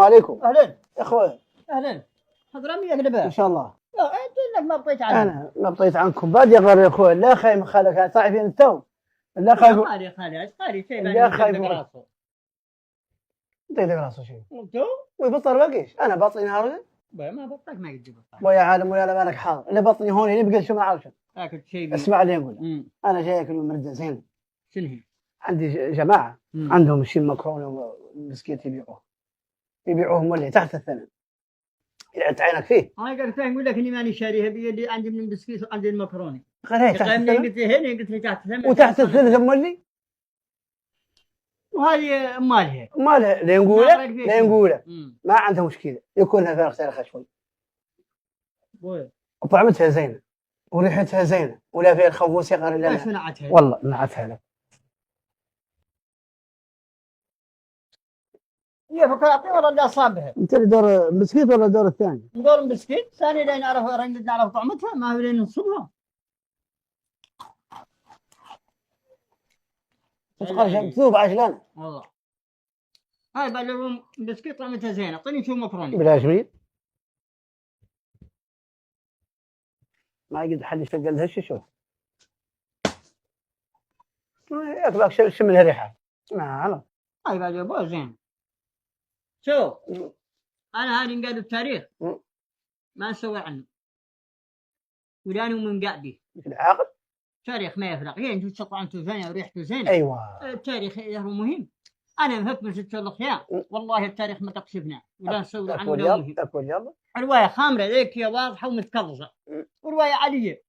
عليكم. اهلا يا اخوي. اهلا. حضرمي يا قلبه ان شاء الله. لا انت انك ما بطيت عني. انا ما بطيت عنكم بادي غير يا اخوي. لا خايف من خالك صاحبين التو. لا خايف. خالي شيء لا خايف بان راسه. طيب راسه شيء وانتو ويبطل باقيش. انا بطني نهار ما بطلك ما قد بطلك. ويا عالم ويا لا بالك حاضر. اللي بطني هون اللي بقى شو ما عارف. اكل شيء اسمع لي اقول. انا جاي اكل من مرده زين. شنو هي؟ عندي جماعه عندهم شيء مكرونه وبسكيت يبيعوهم مولي تحت الثمن. يعت عينك فيه. انا قلت يقول لك اني ماني شاريها بيدي، عندي من البسكيت وعندي المكرونه. قال تحت الثمن. قلت هنا قلت لي تحت الثمن وتحت الثلث مولي. وهذه مالها لين نقوله ما عندها مشكله يكونها فرق سالخه شوي وطعمتها زينه وريحتها زينه ولا فيها الخبوص يقر الا ايش نعتها والله نعتها لك. هي فكاطي ولا اللي اصابها؟ انت اللي دور بسكيت ولا الدور الثاني؟ دور بسكيت ثاني لين نعرف طعمتها ما هو لين نصبها. مكتوب عجلانه والله هاي باللون بسكيت طعمتها زينه. اعطيني شو مكرونه بلا جميل ما يقدر حد يشتغل لها شو ياكلك شم الريحه ما على هاي باللون زين. شوف انا هذه نقاد التاريخ ما نسوي عنه ولاني من قاعدي العقل تاريخ ما يفرق. هي انتم طعمته زينه وريحته زينه. ايوه التاريخ هو مهم. انا مهكم ست الخيام والله التاريخ ما تقصفنا ولا نسوي عنه ولا مهم. يلا روايه خامره ذيك هي واضحه ومتكرزه وروايه عاديه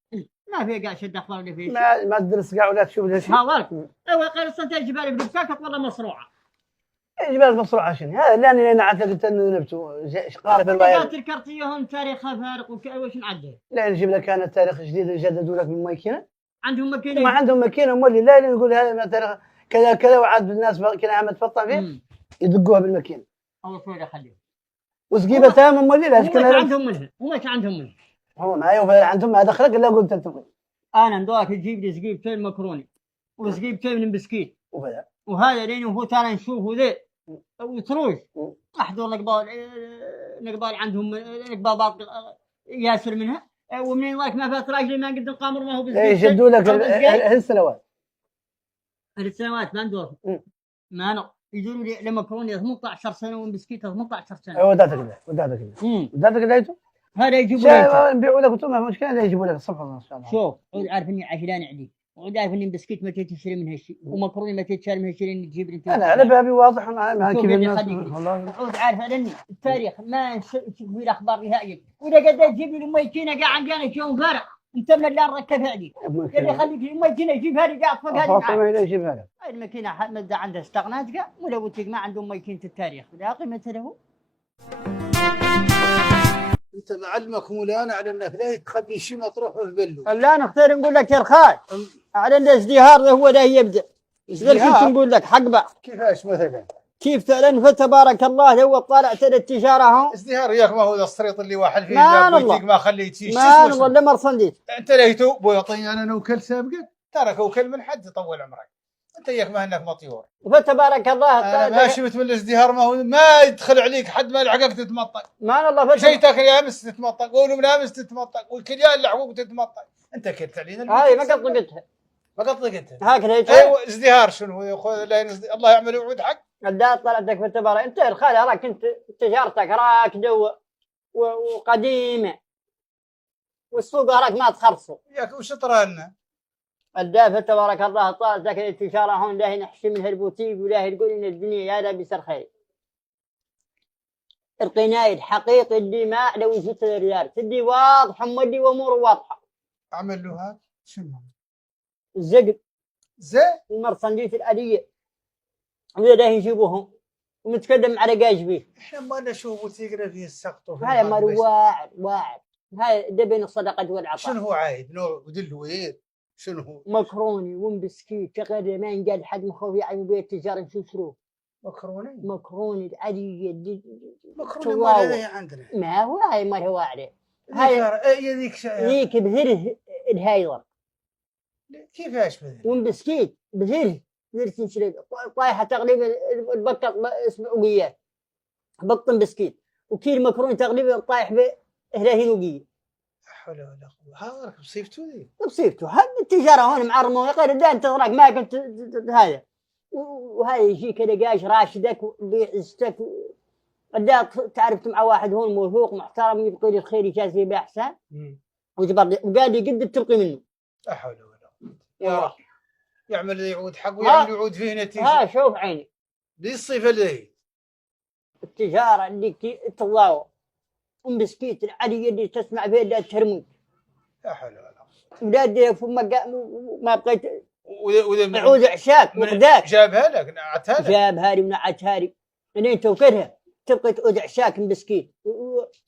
ما في قاعد شد اخبار اللي فيه ما تدرس قاع ولا تشوف ذا شيء. هاولك اول قال صنت الجبال بدفاكك والله مصروعه. الجبال مصروعه شنو هذا لاني انا عتقت انه نبتو قارب الروايه. قالت الكرتيه هون تاريخها فارق وش نعدل. لا نجيب لك كان التاريخ جديد يجددوا لك من ماكينه. عندهم ماكينه ما عندهم ماكينه مولي لا نقول هذا تاريخ كذا كذا وعاد الناس كذا عم تفطن فيه يدقوها بالماكينه. اول شويه خليه وسقيبه تمام مولي لا كان عندهم منها وما عندهم منها. هو ما يوفى عندهم ما دخلك الا قلت تنتقي. انا ندوك تجيب لي سقيبتين مكرونه وسقيبتين من بسكيت وهذا لين هو ترى نشوفه ذي وتروش احضر نقبال عندهم نقبال ياسر منها ومنين ذاك ما فات راجل ما قد القمر ما هو بسكيت. يشدوا لك السنوات السنوات ما ندور ما انا يقولوا لي المكرونه 18 سنه وبسكيت 18 سنه. ايوه وداتك دايتو هذا يجيبوا لك نبيعوا لك وتم مشكله يجيبوا لك الصفحه ان شاء الله. شوف عارف اني عجلان عندي وعارف اني بسكيت متى تشتري من هالشيء ومكرونه متى تشتري من هالشيء اللي تجيب انت. انا بابي واضح مع كيف الناس والله عود عارف اني التاريخ ما نشوف الاخبار نهائيا واذا قد تجيب لي ميتينه قاعد عندي انا شلون فرع انت من اللي ركب علي اللي خليك ميتينه جيبها لي قاعد فوق هذه يجيبها لك. هاي الماكينه مده عندها استغنات قاع ولو قلت ما عندهم ميتينه التاريخ لا قيمه له. انت معلمك مولانا على انك لا تخلي شيء مطروح في البلو. لا نختار نقول لك يا الخال على الازدهار هو ده يبدا. ايش نقول لك حق بقى كيفاش مثلا؟ كيف فعلا فتبارك الله هو طالع التجاره هون ازدهار ياك ما هو ذا السريط اللي واحد فيه ما خليتيش ما والله مرصنديس. انت ليتو بويطي انا نوكل سابقك ترك وكل من حد طول عمرك انت ياك ما انك مطيور. فتبارك الله انا ما شفت من الازدهار ما هو ما يدخل عليك حد ما لحقك تتمطق. ما الله شيء تاكل يا امس تتمطق قولوا من امس تتمطق والكل يا العقوق تتمطق. انت كنت علينا هاي ما قد طقتها ما قد طقتها هكذا. ايوه ازدهار شنو هو يا اخوي الله يعمل وعود حق. لا طلعتك فتبارك انت الخال راك انت تجارتك راكده وقديمه والسوق راك ما تخرصوا ياك وش طرالنا الدافع تبارك الله طالعتك التجاره هون لا نحشي منها البوتيق ولا تقول ان الدنيا يا لا بيصير خير. القنايد حقيقي اللي ما لو جيت الريال تدي واضح مودي وامور واضحه. اعمل له هذا شنو الزقب المرصنديس الاليه ولا يجيبوهم ومتقدم على قاج بيه. احنا ما نشوفوا تقرا فيه السقط هذا مال واعد هاي دبن الصدقه والعطاء. شنو هو عايد نوع ودلوير شنو هو مكروني ومبسكيت غير ما ينقال حد مخوي عن بيت التجار يشوفوه. مكروني العاديه مكرونه ما عندنا ما هو هاي ما هو عليه هاي ذيك بذره الهايضه كيفاش بذره ومبسكيت بذره تنشري طايحه تقريبا البكر اسبوعيات بطن بسكيت وكيل مكرونه تقريبا طايح به هلاهين لا حول ولا قوه. ها راك بصيفتو ذي بصيرته هذه التجاره هون معرمه غير ده انت راك ما كنت هذا وهاي يجيك لقاش راشدك وبيعزتك قداك تعرفت مع واحد هون موثوق محترم يبقي لي الخير يجازيه باحسان وقال لي قد تبقي منه. لا حول ولا قوه يا رب. يعمل يعود حق ويعمل يعود فيه نتيجه. ها شوف عيني دي الصفه ذي التجاره اللي تضاوى ام بسكيت العاديه اللي تسمع فيها لا تهرمون. لا حول ولا قوه. ولادي ما بقيت وذا عود عشاك وقداك جابها لك نعتها لك. جابها لي ونعتها لي لين توكلها تبقى تعود عشاك مسكين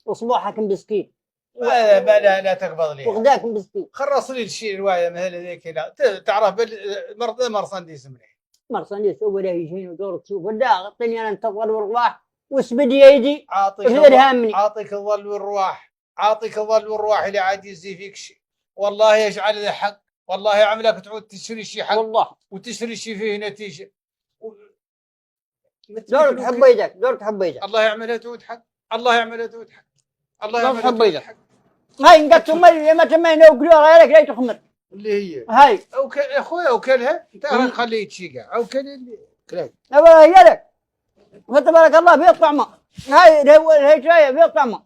وصباحك مسكين لا تقبض لي وغداك مسكين. خرص لي الشيء روايه مثل ذيك لا تعرف مرصنديس مليح مرصنديس ولا يجيني ودور تشوف ولا اعطيني انا انتظر والرواح واسبد يدي اعطيك الظل والرواح اعطيك الظل والرواح اللي عاد يزي فيك شيء والله يجعل ذا حق والله يعملك تعود تشتري شيء حق والله وتشتري شيء فيه نتيجه دورك حب يدك دورك حب يدك الله يعملها تعود حق الله يعملها تعود حق الله يعملها تعود حق. هاي انقطت ما تمينا وقلوها غيرك لا تخمر اللي هي هاي يا اخوي اوكلها انت خليه يتشيقع اوكل اللي كلاك ابا هي لك فتبارك الله فيها طعمه هاي شايه فيها طعمه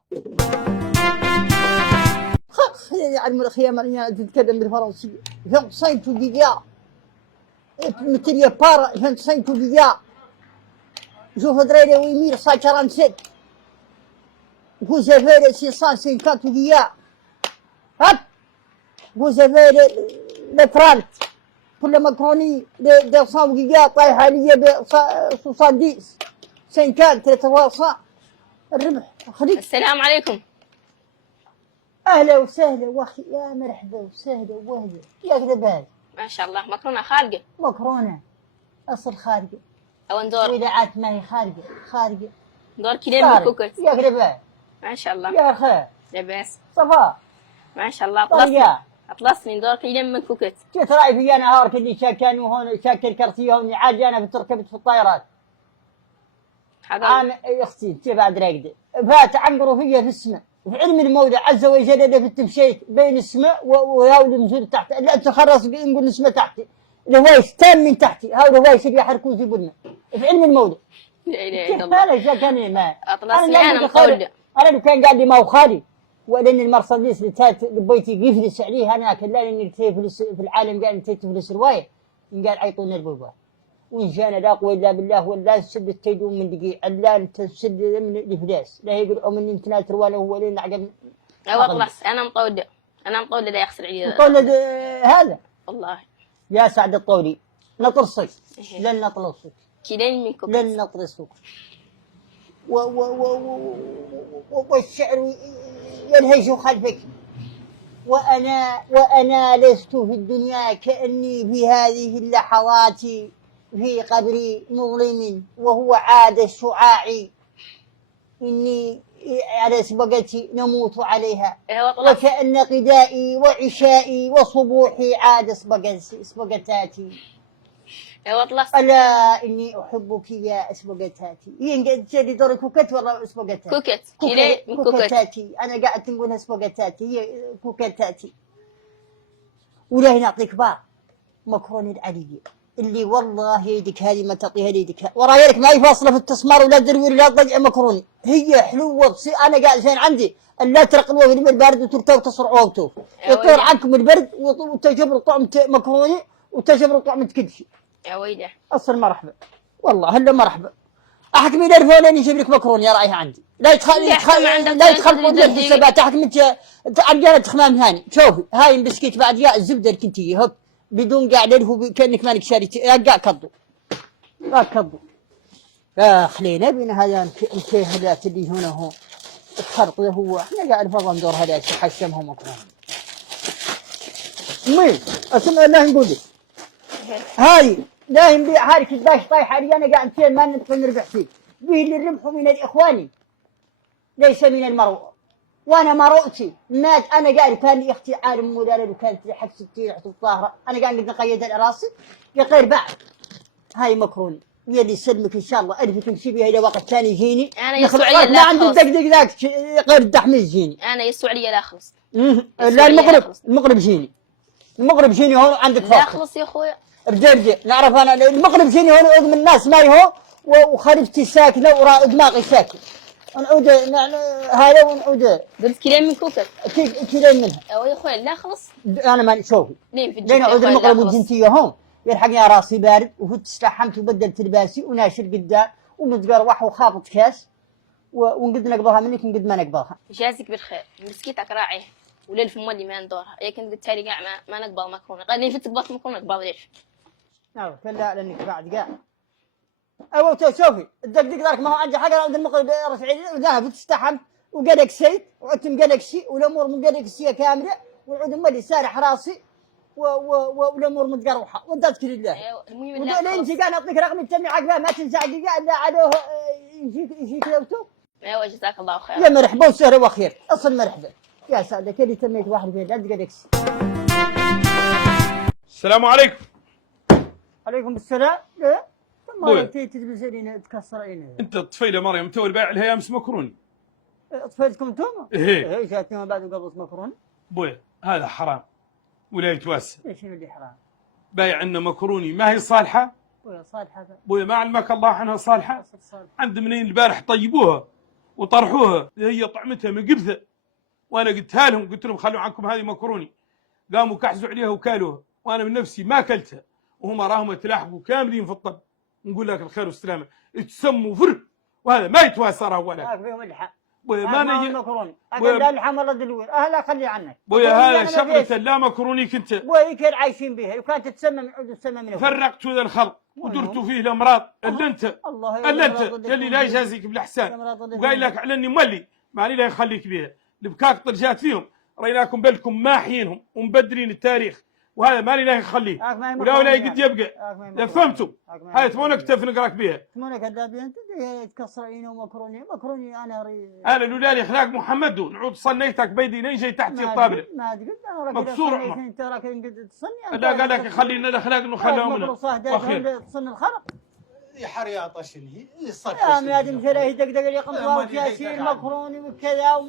يعني الخيام اللي تتكلم بالفرنسيه فين صينتو ديجا مثل يا بارا فين صينتو ديجا شوف دريري ويمير ساكران سد vous avez 650 ديجا هات vous avez le 30 pour le macaroni de 200 ديجا طايحه لي ب 70 50 300 الربح خليك. السلام عليكم. اهلا وسهلا واخي يا مرحبا وسهلا وهلا يا كذا ما شاء الله مكرونه خارقه. مكرونه اصل خارقه او ندور واذا عاد ما هي خارقه دور كيلين من كوكت. يا كذا ما شاء الله يا اخي لاباس صفاء ما شاء الله اطلسني دور كيلين من كوكت. كيف رايك في انا هارك اللي شاكاني هون شاكل كرسي هون عادي انا ركبت في الطائرات عام يا اختي انت بعد راقده فات عنقروا فيا في السماء في علم المولى عز وجل في التمشيت بين السماء وهاول النزول تحت لا تخرص نقول السماء تحتي الهوايش تام من تحتي هاول الهوايش اللي يحركون في بدنا في علم المولى. لا اله الا الله. انا شاكاني ما اطلسني انا مطوله انا لو كان قال لي ما هو خالي ولان المرسيدس اللي تات بيتي يفلس عليه انا كلاني تفلس في العالم قال انت تفلس روايه قال عيطونا البوابه وان جانا لا قوه الا بالله ولا تسد التيدون من دقيق لا تسد من الافلاس لا يقولوا من انت لا تروى له ولا نعقد. اطلس انا مطوله لا يخسر علي مطولد هذا والله يا سعد الطولي نطرصك لن نطلصك كيلين من كوكت لن نطرصك والشعر ينهج خلفك وأنا لست في الدنيا كأني في هذه اللحظات في قبر مظلم وهو عاد الشعاع إني على سبقتي نموت عليها وكأن قدائي وعشائي وصبوحي عاد سبقتاتي ألا إني أحبك يا أسبقتاتي هي دور كوكت ولا أسبقتاتي كوكت كيلي من كوكتاتي أنا قاعد تقول أسبقتاتي هي كوكتاتي ولا نعطيك بقى مكرونة العلية اللي والله يدك هذه ما تعطيها ليدك ورايك ما يفاصله في التسمار ولا تدري ولا تضيع مكروني هي حلوه انا قاعد زين عندي لا ترقلوها في الماء البارد وتركوها وتصرعوها وتوف يطير عنكم البرد وتجبروا طعمه مكروني وتجبروا طعمه كدشي يا ويلي اصل مرحبا والله هلا مرحبا احكمي لي الفولين يجيب لك مكروني يا رايها عندي لا يدخل في الحسابات احكم انت عجلت خمام ثاني شوفي هاي بسكيت بعد جاء الزبده اللي كنتي هوب بدون قاعد له كانك مالك شاري قاع كضو خلينا بين هذا الكيهلات اللي هنا هو الخرط له هو احنا قاعد فضل ندور هذا حشمهم مكرونه مين اسمع الله نقول لك هاي لا ينبيع هارك الباش طايح علي انا قاعد فين ما نبقى نربح فيه به اللي الربح من الاخوان ليس من المروءه وانا مروءتي مات انا قاعد كان لي اختي عالم مولانه وكانت لي حق 60 رحت الظاهره انا قاعد نقيد راسي يا غير بعد هاي مكروني ويلي يسلمك ان شاء الله الف تمشي بها الى وقت ثاني يجيني انا يسوع علي ما لا عندي خلص. الدقدق ذاك غير الدحميز يجيني. انا يسوع علي لا خلص. لا المغرب جيني. المغرب جيني هون عندك لا فرق. خلص يا اخويا. رجال نعرف انا المغرب جيني هون اعود من الناس ماي هو وخريفتي ساكنه وراء دماغي ساكن. نعود هذا ونعود درت كيلين من كوكب. كيلين منها. يا اخويا لا خلص. انا ما شوفي. لين في لين اعود المغرب والجنسيه هون يلحقني راسي بارد وفت استحمت وبدلت لباسي وناشر قدام ومتقروح وخابط كاس ونقد نقبضها منك ونقد ما نقبضها. يجازيك بالخير مسكيتك راعيه وليل في مولي ما ندورها هي كنت قلت لي قاع ما نقبض مكرونه قال لي فت قبضت مكرونه نقبض ليش؟ كلا لانك بعد قاع. شوفي الدقدق ذاك ما هو عندي حاجه عند المغرب رفعي وذهب تستحمت وقلق سيد وعدت مقلق شي والامور مقلق شي كامله والعود مالي سارح راسي والامور متقروحه وانت لله. المهم لا انت قاعد نعطيك رقم التمي عقبها ما تنسى دقيقه الا عليه يجيك لوتو. ايوه جزاك الله خير. يا مرحبا وسهلا وخير اصل مرحبا يا سعدك اللي تميت واحد في العد قلق. السلام عليكم. عليكم السلام. لا ما بوي. انت تلبسين تكسرين. انت الطفيله مريم تو البايع لها امس مكروني. طفيلتكم انتم؟ ايه جاتنا بعد قبض مكرونه. بوي هذا حرام ولا يتوسع. ايش اللي حرام؟ بايع عندنا مكروني ما هي صالحه. بويا صالحه هذا. بوي ما علمك الله عنها صالحه. صالح. عند منين البارح طيبوها وطرحوها هي طعمتها مقبثه وانا قلتها لهم قلت لهم خلوا عنكم هذه مكروني قاموا كحزوا عليها وكالوها وانا من نفسي ما اكلتها وهم راهم يتلاحقوا كاملين في الطب. نقول لك الخير والسلامه تسموا فرق وهذا ما يتواسى ولا فيهم اللحى. ما نجي مكرونه. لا اللحى مره دلوير اهلا خلي عنك. بويا هذا شغله لا مكروني كنت بويا كان عايشين بها وكانت تتسمى من عود تسمى من فرقتوا ذا الخلق ودرتوا فيه الامراض الا انت اللي لا يجازيك بالاحسان وقايل لك على اني مولي معني لا يخليك بها البكاك طرجات فيهم ريناكم بالكم ماحيينهم ومبدرين التاريخ وهذا مالي لا يخليه ولا قد يبقى فهمتوا هاي تبونك تفنقرك بها تبونك كذابين انت تكسرين ومكروني انا لولا لي اخلاق محمد نعود صنيتك بيدي نيجي تحتي الطابله ما قلت انا مكسور عمر انت راك قد تصني لا قال لك خلينا الاخلاق نخليهم منها تصني الخلق يحر يعطش اللي يا ميادم شراهي دقدق اللي قمطوا وكاسين مكروني وكذا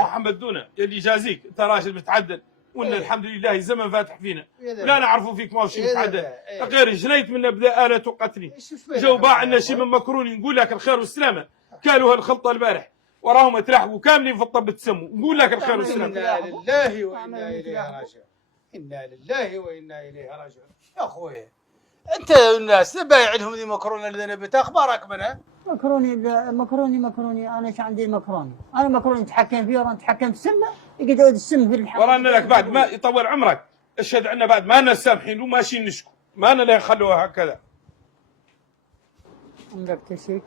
محمد دونه يلي يجازيك انت راجل متعدل ولا الحمد لله الزمن فاتح فينا لا نعرفوا فيك ما شيء متعدل غير جنيت منا بدا آلة قتلي جو باع لنا شيء من مكروني نقول لك الخير والسلامه كالوا هالخلطه البارح وراهم تلاحقوا كاملين في الطب تسموا نقول لك الخير والسلامه. انا لله وانا اليه راجعون. انا لله وانا اليه راجعون. يا اخوي انت الناس بايع لهم ذي مكرونه اللي نبت اخبارك منها؟ مكروني انا ايش عندي المكروني؟ انا مكروني نتحكم فيه ولا نتحكم في السمه يقعد السم في الحلقه ورانا لك بعد ما يطول عمرك اشهد عنا بعد ما لنا سامحين وماشيين نشكو ما لنا لا يخلوها هكذا. عمرك تشيك